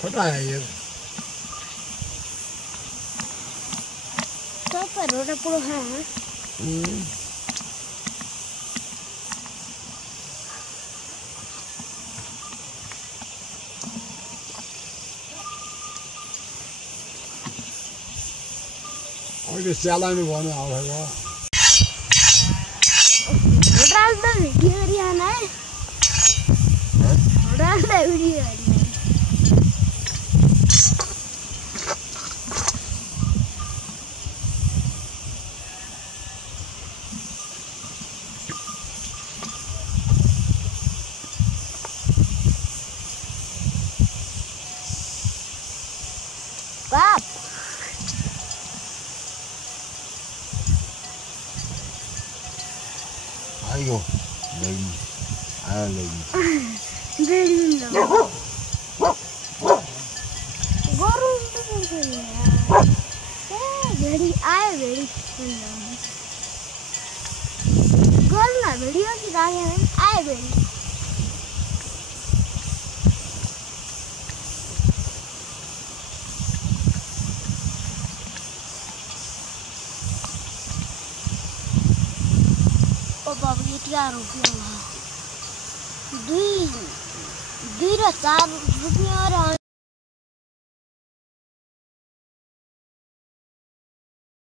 छोटा है ये तो पर रोटा पूरा है और ये चाला में बना हुआ है रोटा तो वीडियो रिया ना है रोटा तो video Pap. Ayo, lagi, lagi. Belum. Gorong tu macam ni. Very, very. Gorong na video kita ni, very. बाबू ये क्या रुपया है 2 4 रुपया और